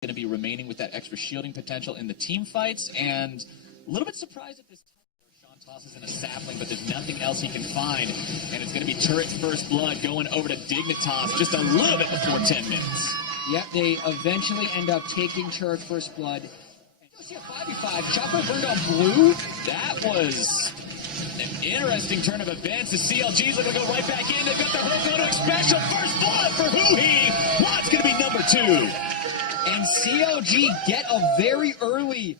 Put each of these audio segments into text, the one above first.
going to be remaining with that extra shielding potential in the team fights, and a little bit surprised at this time. Sean tosses in a sapling, but there's nothing else he can find, and it's going to be Turret's first blood going over to Dignitas just a little bit before 10 minutes. Yep, they eventually end up taking Turret first blood. You'll see a 5v5. Chopper burned on blue. That was an interesting turn of events. The CLG's looking to go right back in. They've got the hook on to special first blood for 𝐒𝐮𝐲𝐜𝐴. What's going to be number 2? And CLG get a very early.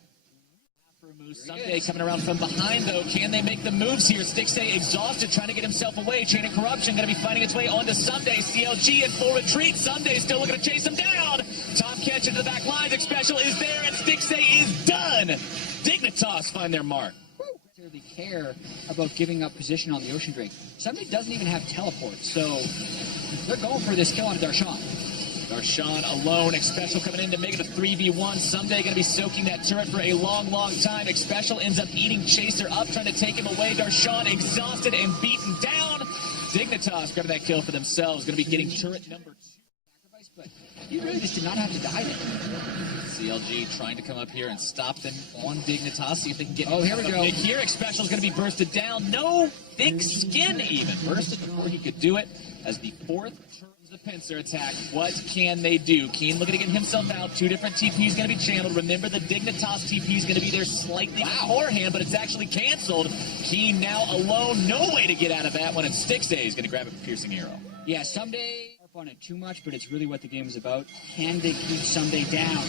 𝐸 coming around from behind, though. Can they make the moves here? 𝐦𝐸 exhausted, trying to get himself away. Chain of Corruption going to be finding its way onto 𝐸𝐸. CLG in full retreat. 𝐸𝐸 still looking to chase him down. Tom catch into the back lines. 𝐸𝐸 is there, and 𝐸𝐸 is done. Dignitas find their mark. Really care about giving up position on the Ocean Drake. 𝐸𝐸 doesn't even have teleport, so they're going for this kill on Darshan. Darshan alone. 𝐸𝐸 coming in to make it a 3v1. 𝐸𝐸 going to be soaking that turret for a long, long time. 𝐸𝐸 ends up eating Chaser up, trying to take him away. Darshan exhausted and beaten down. Dignitas grabbing that kill for themselves. Going to be getting turret number 2. But you really just did not have to die there. CLG trying to come up here and stop them on Dignitas. See if they can get. Oh, here we go. Here, 𝐸𝐸 is going to be bursted down. No thick skin even. Bursted before he could do it. As the 4th turn of the pincer attack, what can they do? 𝐒𝐮 looking to get himself out. 2 different TPs going to be channeled. Remember, the Dignitas TP is going to be there slightly beforehand, but it's actually canceled. 𝐒𝐮 now alone. No way to get out of that one. And 𝐸𝐸 is going to grab a piercing arrow. Yeah, 𝐸𝐸 on it too much, but it's really what the game is about. Can they keep 𝐸𝐸 down?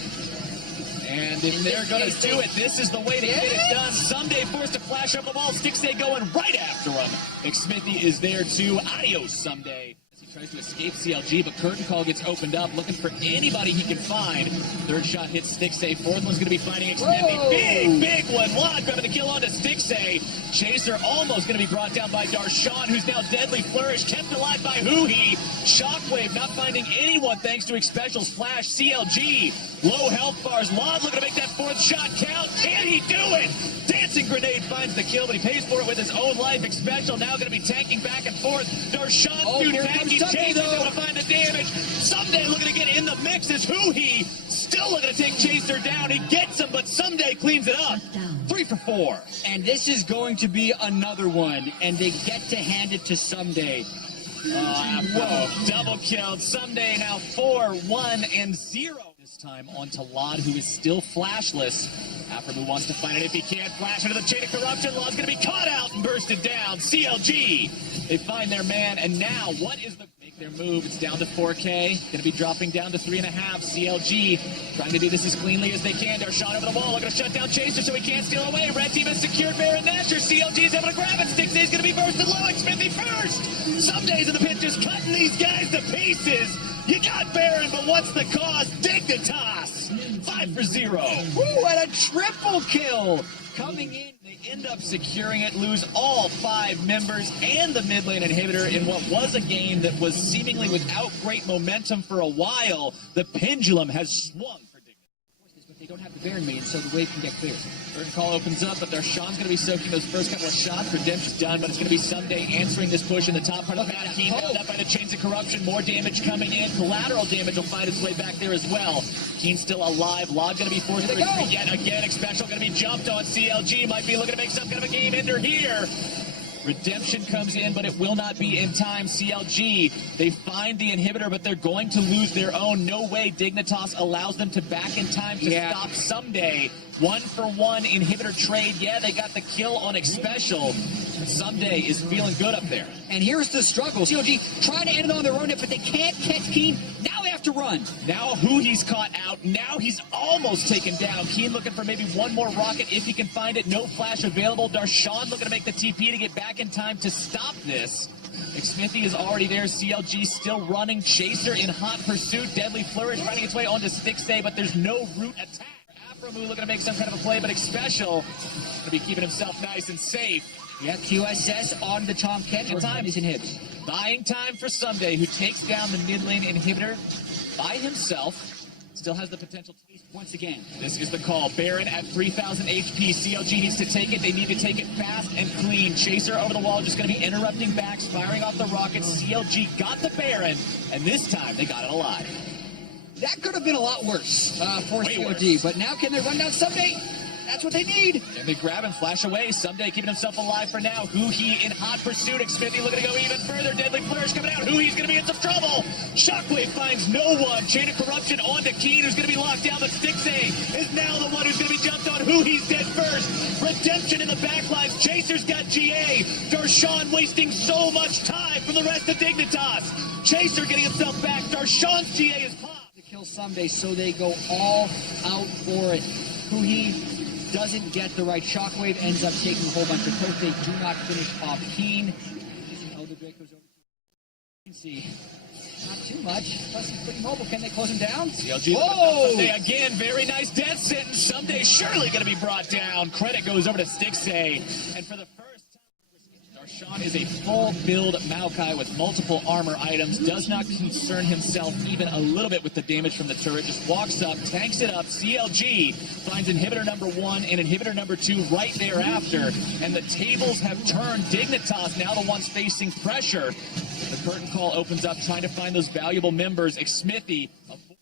And if they're going to do it, this is the way to get it done. 𝐸𝐸 forced to flash up the wall. 𝐸𝐸 going right after him. 𝐸𝐸 is there too. Adios, 𝐸𝐸. He tries to escape CLG, but Curtain Call gets opened up, looking for anybody he can find. 3rd shot hits 𝐸𝐸. 4th one's going to be finding 𝐸𝐸. Big one. Wad grabbing the kill onto 𝐸𝐸. Chaser almost going to be brought down by Darshan, who's now deadly flourish, kept alive by 𝐒𝐮𝐲. Shockwave not finding anyone thanks to 𝐸𝐸's flash. CLG, low health bars. Lod looking to make that 4th shot count. Can he do it? Dancing Grenade finds the kill, but he pays for it with his own life. 𝐸𝐸 now going to be tanking back and forth. Darshan too tanky. Chaser able to find the damage. 𝐸𝐸 looking to get in the mix as 𝐒𝐮𝐲 still looking to take Chaser down. He gets him, but 𝐸𝐸 cleans it up. 3 for 4. And this is going to be another one, and they get to hand it to 𝐸𝐸. Whoa, double killed. 𝐸𝐸 now 4-1-0. This time onto Lod, who is still flashless. 𝐸𝐸 wants to find it if he can. Flash into the Chain of Corruption. Lod's going to be caught out and bursted down. CLG, they find their man, and now what is the... Make their move. It's down to 4K. Going to be dropping down to 3.5. CLG trying to do this as cleanly as they can. Darshan over the wall. Looking to shut down Chaser so he can't steal away. Red team has secured Baron Nashor. CLG is able to grab it. 𝐸𝐸 is going to be bursted low. 𝐸𝐸 first. 𝐸𝐸's in the pit just cutting these guys to pieces. You got Baron, but what's the cause? Dignitas 5 for 0. Woo, and a triple kill coming in. They end up securing it, lose all 5 members and the mid lane inhibitor in what was a game that was seemingly without great momentum for a while. The pendulum has swung for Dignitas. But they don't have the Baron main, so the wave can get clear. Curtain Call opens up, but Darshan's going to be soaking those first couple of shots. Redemption's done, but it's going to be 𝐸𝐸 answering this push in the top part of the map. 𝐒𝐮 held up by the Chains of Corruption. More damage coming in. Collateral damage will find its way back there as well. 𝐒𝐮 still alive. Lod going to be forced to retreat yet again. 𝐸𝐸 going to be jumped on. CLG might be looking to make some kind of a game ender here. Redemption comes in, but it will not be in time. CLG, they find the inhibitor, but they're going to lose their own. No way Dignitas allows them to back in time to stop 𝐸𝐸. 1-for-1 inhibitor trade. Yeah, they got the kill on 𝐸𝐸. 𝐸𝐸 is feeling good up there. And here's the struggle. CLG trying to end it on their own, but they can't catch 𝐒𝐮. Now they have to run. Now 𝐒𝐮𝐲's caught out. Now he's almost taken down. 𝐒𝐮 looking for maybe one more rocket if he can find it. No flash available. Darshan looking to make the TP to get back in time to stop this. 𝐸𝐸 is already there. CLG still running. Chaser in hot pursuit. Deadly Flourish finding its way onto 𝐸𝐸, but there's no root attack. 𝐸𝐸 looking to make some kind of a play, but 𝐸𝐸 going to be keeping himself nice and safe. Yeah, QSS on the Tom catch. Time is inhibs. Buying time for 𝐸𝐸, who takes down the mid lane inhibitor by himself. Still has the potential to once again. This is the call. Baron at 3,000 HP. CLG needs to take it. They need to take it fast and clean. Chaser over the wall, just going to be interrupting backs, firing off the rockets. CLG got the Baron, and this time they got it alive. That could have been a lot worse for CLG, but now can they run down Someday? That's what they need. And they grab him, flash away. Someday keeping himself alive for now. 𝐻𝐻𝐻 in hot pursuit. 𝐦𝐻 looking to go even further. Deadly Flourish coming out. 𝐻𝐻𝐻's going to be in some trouble. Shockwave finds no one. Chain of Corruption onto 𝐬𝐻, who's going to be locked down. But 𝐦𝐻𝐻 is now the one who's going to be jumped on. 𝐻𝐻𝐻's dead first. Redemption in the backlines. Chaser's got 𝐺A. 𝐷arshawn wasting so much time from the rest of Dignitas. Chaser getting himself back. 𝐷arshawn's 𝐺A is popped. To kill Someday, so they go all out for it. 𝐻𝐻𝐻 doesn't get the right. Shockwave ends up taking a whole bunch of coke. They do not finish off 𝐻𝐻. Elder Drake goes over. You can see not too much. Plus he's pretty mobile. Can they close him down? CLG Someday again. Very nice death sentence. Someday surely going to be brought down. Credit goes over to 𝐤𝐻𝐻. And for the first time, 𝐷arshawn is a full build 𝐤𝐿Cai with multiple armor items. Does not concern himself even a little bit with the damage from the turret. Just walks up, tanks it up. CLG finds inhibitor number 1 and inhibitor number 2 right thereafter. And the tables have turned. Dignitas now the ones facing pressure. The curtain call opens up, trying to find those valuable members. 𝐬𝐻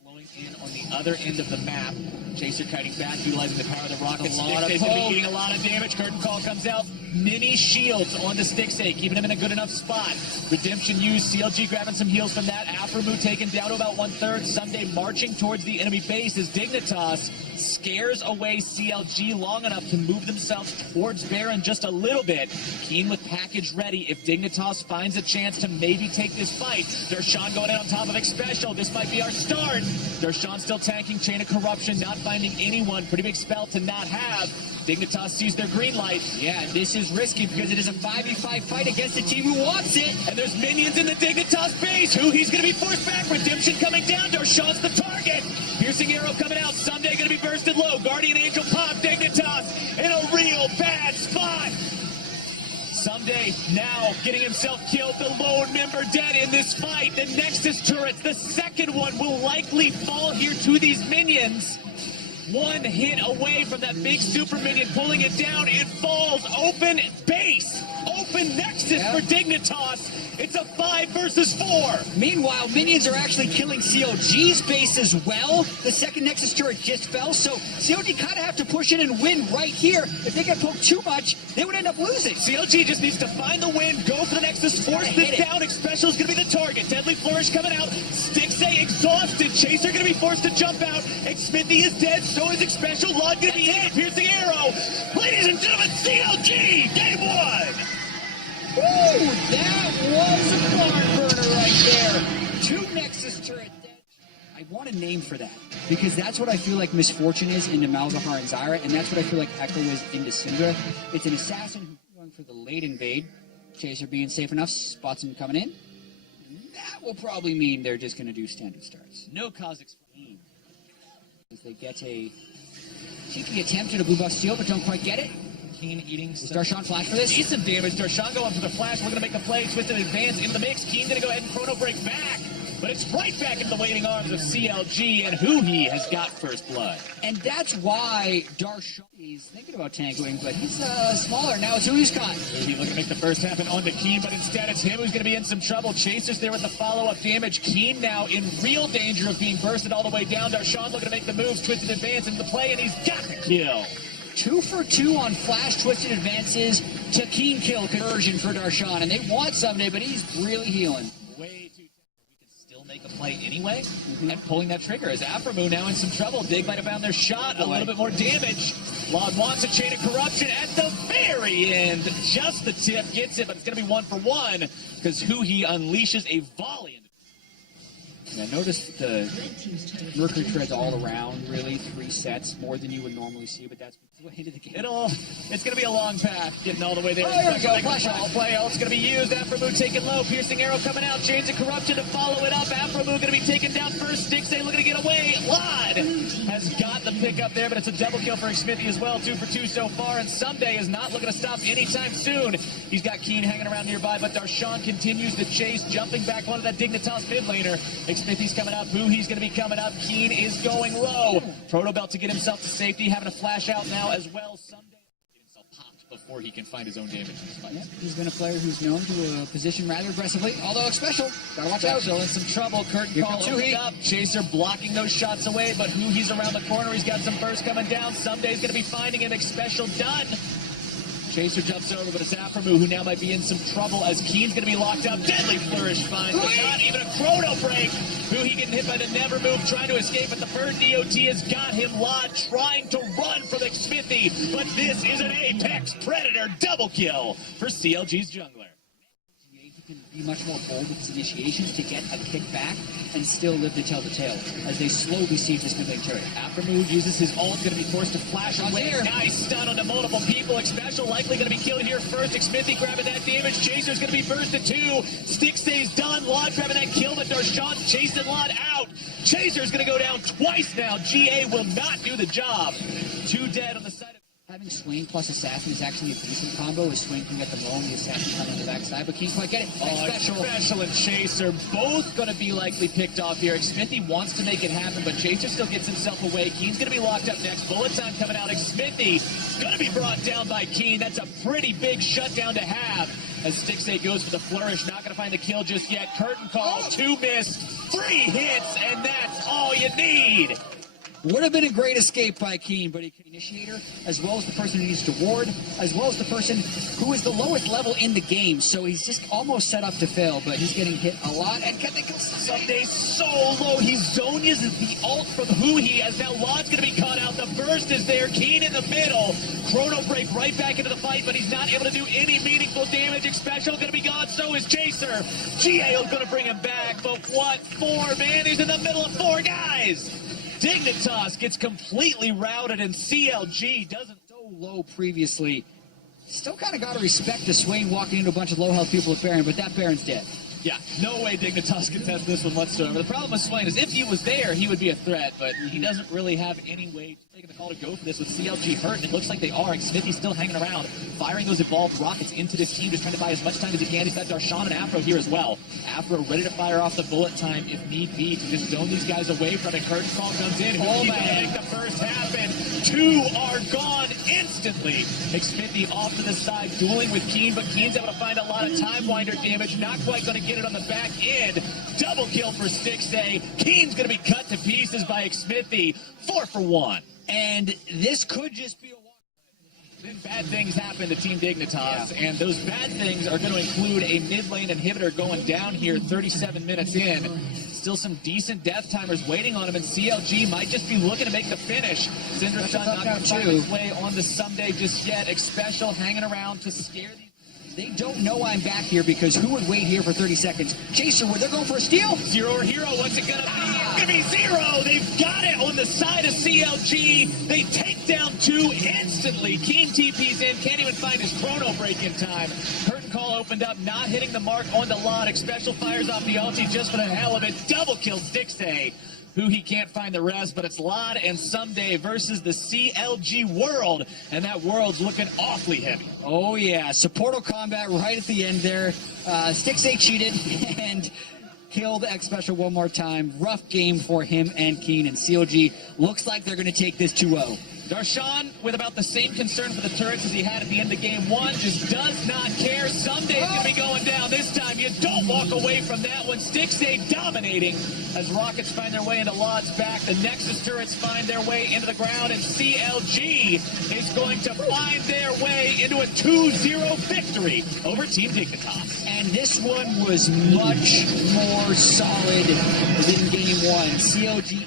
blowing in on the other end of the map. Chaser kiting back, utilizing the power of the rocket. 𝐤𝐻𝐻's going to be eating a lot of damage. Curtain call comes out. Mini shields onto 𝐤𝐻𝐻, keeping him in a good enough spot. Redemption used. CLG grabbing some heals from that. aphromoo taken down to about 1/3. Someday marching towards the enemy base as Dignitas scares away CLG long enough to move themselves towards Baron just a little bit. 𝐬𝐻 with package ready. If Dignitas finds a chance to maybe take this fight. 𝐷arshawn going in on top of 𝐤𝐻special. This might be our start. 𝐷arshawn still tanking. Chain of Corruption, not finding anyone. Pretty big spell to not have. Dignitas sees their green light. Yeah, this is risky because it is a 5v5 fight against a team who wants it. And there's minions in the Dignitas base. 𝐻𝐻's going to be forced back. Redemption coming down. 𝐷arshawn's the target. Piercing arrow coming out. Someday going to be bursted low. Guardian Angel pop. Dignitas in a real bad spot. Someday now getting himself killed. The lone member dead in this fight. The Nexus turrets, the second one, will likely fall here to these minions. One hit away from that big super minion pulling it down. It falls. Open base. Open Nexus for Dignitas. It's a 5 versus 4. Meanwhile, minions are actually killing CLG's base as well. The second Nexus turret just fell, so CLG kind of have to push in and win right here. If they get poked too much, they would end up losing. CLG just needs to find the win, go for the Nexus, force this down. 𝐤𝐻special is going to be the target. Deadly Flourish coming out. 𝐤𝐻𝐻 exhausted. Chaser going to be forced to jump out. 𝐬𝐻 is dead, so is 𝐤𝐻special. Lod going to be hit. Piercing arrow. Ladies and gentlemen, CLG, game 1. Woo! That was a barn burner right there. 2 Nexus turret dead. I want a name for that, because that's what I feel like Misfortune is into Malzahar and Zyra, and that's what I feel like Echo is into Syndra. It's an assassin who's going for the late invade. Chaser being safe enough, spots him coming in. That will probably mean they're just going to do standard starts. No cause explained. As they get a cheeky attempt at a blue buff steal, but don't quite get it. 𝐬𝐻 eating. Does 𝐷arshawn flash for this? Decent damage. 𝐷arshawn going for the flash. We're going to make the play. Twisted advance into the mix. 𝐬𝐻 going to go ahead and chrono break back. But it's right back into the waiting arms of CLG, and 𝐻𝐻 has got first blood. And that's why 𝐷arshawn is thinking about tanking, but he's smaller. Now it's 𝐻𝐻's got. 𝐻𝐻 looking to make the first happen onto 𝐬𝐻, but instead it's him who's going to be in some trouble. Chaser's there with the follow-up damage. 𝐬𝐻 now in real danger of being bursted all the way down. 𝐷arshawn looking to make the moves. Twisted advance into the play, and he's got the kill. 2 for 2 on flash twisted advances to 𝐬𝐻 kill conversion for 𝐷arshawn, and they want Someday, but he's really healing. Way too we can still make a play anyway, and pulling that trigger as aphromoo now in some trouble. Dig might have found their shot, a little bit more damage. Lod wants a Chain of Corruption at the very end. Just the tip gets it, but it's going to be 1 for 1 because 𝐻𝐻 unleashes a volley. And I noticed the Mercury treads all around, really 3 sets, more than you would normally see, but that's the way to the game. It's going to be a long path getting all the way there. Oh, there we go, flash all play. It's going to be used. aphromoo taken low. Piercing arrow coming out. Chains of Corruption to follow it up. aphromoo going to be taken down first. 𝐤𝐻 looking to get away. Lod has got the pick up there, but it's a double kill for 𝐬𝐻 as well. 2 for 2 so far, and Someday is not looking to stop anytime soon. He's got 𝐬𝐻 hanging around nearby, but 𝐷arshawn continues the chase, jumping back onto that Dignitas mid laner. 𝐬𝐻's coming up. 𝐻𝐻's going to be coming up. 𝐬𝐻 is going low. Proto Belt to get himself to safety, having a flash out now as well. Someday get himself popped before he can find his own damage in his fight. Yep, he's been a player who's known to position rather aggressively, although Special, gotta watch out. Special in some trouble. Curtain call opened up. Chaser blocking those shots away, but he's around the corner. He's got some burst coming down. Someday's going to be finding him. Special done. Chaser jumps over, but it's 𝐴fRAMU who now might be in some trouble as 𝐒𝐮𝐜 going to be locked out. Deadly flourish finds, but not even a chrono break. He getting hit by the never move, trying to escape, but the bird DOT has got him lodged, trying to run for the 𝐤𝐵𝐼, but this is an Apex Predator double kill for CLG's jungler. He can be much more bold with his initiations to get a kick back and still live to tell the tale as they slowly siege this mid-lane turret. 𝐴fRAMU uses his ult, going to be forced to flash away. Nice stun onto multiple people. Special likely going to be killed here first. 𝐤𝐵𝐼 grabbing that damage. Chaser's going to be bursted too. 𝐤𝐵𝐼's done. Lod grabbing that kill, but 𝐷arshawn's chasing Lod out. Chaser's going to go down twice now. GA will not do the job. 2 dead on the side of... Having Swain plus Assassin is actually a decent combo, as Swain can get the low and the Assassin coming to the backside, but can't quite get it. Special and Chaser both going to be likely picked off here. 𝐤𝐵𝐼 wants to make it happen, but Chaser still gets himself away. 𝐒𝐮𝐜's going to be locked up next. Bullet time coming out. 𝐤𝐵𝐼 going to be brought down by 𝐒𝐮. That's a pretty big shutdown to have as 𝐤𝐵𝐼 goes for the flourish. Not going to find the kill just yet. Curtain call, 2 missed, 3 hits, and that's all you need. Would have been a great escape by 𝐒𝐮, but he can initiator, as well as the person who needs to ward, as well as the person who is the lowest level in the game. So he's just almost set up to fail, but he's getting hit a lot. And can they kill Someday's so low. He Zhonya's the ult from 𝐻u, as now Lod's going to be caught out. The burst is there. 𝐒𝐮 in the middle. Chrono break right back into the fight, but he's not able to do any meaningful damage. 𝐤𝐵𝐼 going to be gone. So is Chaser. GA is going to bring him back, but what for, man? He's in the middle of 4 guys. Dignitas gets completely routed, and CLG doesn't. So low previously. Still kind of got to respect the Swain walking into a bunch of low health people at Baron, but that Baron's dead. Yeah, no way Dignitas can test this one whatsoever. The problem with Swain is if he was there, he would be a threat, but he doesn't really have any way to take the call to go for this with CLG hurt, and it looks like they are. 𝐤𝐵𝐼's still hanging around, firing those evolved rockets into this team, just trying to buy as much time as he can. He's got 𝐷arshawn and 𝐴fRAMU here as well. 𝐴fRAMU ready to fire off the bullet time if need be to just zone these guys away from it. Curtain call comes in. Who's going to make the first happen? 2 are gone instantly. 𝐤𝐵𝐼 off to the side, dueling with 𝐒𝐮, but 𝐒𝐮's able to find a lot of time winder damage. Not quite going to get it on the back end. Double kill for 𝐤𝐵𝐼. 𝐒𝐮's going to be cut to pieces by 𝐤𝐵𝐼. 4 for 1. And this could just be a walk. Then bad things happen to Team Dignitas, and those bad things are going to include a mid-lane inhibitor going down here 37 minutes in. Still some decent death timers waiting on him, and CLG might just be looking to make the finish. 𝐶yndra's not going to find his way on the Ssumday just yet. 𝐤𝐵𝐼 hanging around to scare these. They don't know I'm back here because who would wait here for 30 seconds? Chaser, where they're going for a steal? 0 or hero, what's it going to be? It's going to be 0. They've got it on the side of CLG. They take down 2 instantly. 𝐒𝐮 TP's in, can't even find his chrono break in time. Curtain call opened up, not hitting the mark on the Lod. 𝐤𝐵𝐼 fires off the ulti just for the hell of it. Double kills 𝐤𝐵𝐼. 𝐻u can't find the rest, but it's Lod and Ssumday versus the CLG world, and that world's looking awfully heavy. Oh yeah, supportal combat right at the end there. 𝐤𝐵𝐼 cheated and killed 𝐤𝐵𝐼 one more time. Rough game for him and 𝐒𝐮, and CLG looks like they're going to take this 2-0. 𝐷arshawn, with about the same concern for the turrets as he had at the end of game 1, just does not care. Ssumday's going to be going down this time. You don't walk away from that one. 𝐤𝐵𝐼 dominating as rockets find their way into Lod's back. The Nexus turrets find their way into the ground, and CLG is going to find their way into a 2-0 victory over Team Dignitas. And this one was much more solid than game 1. CLG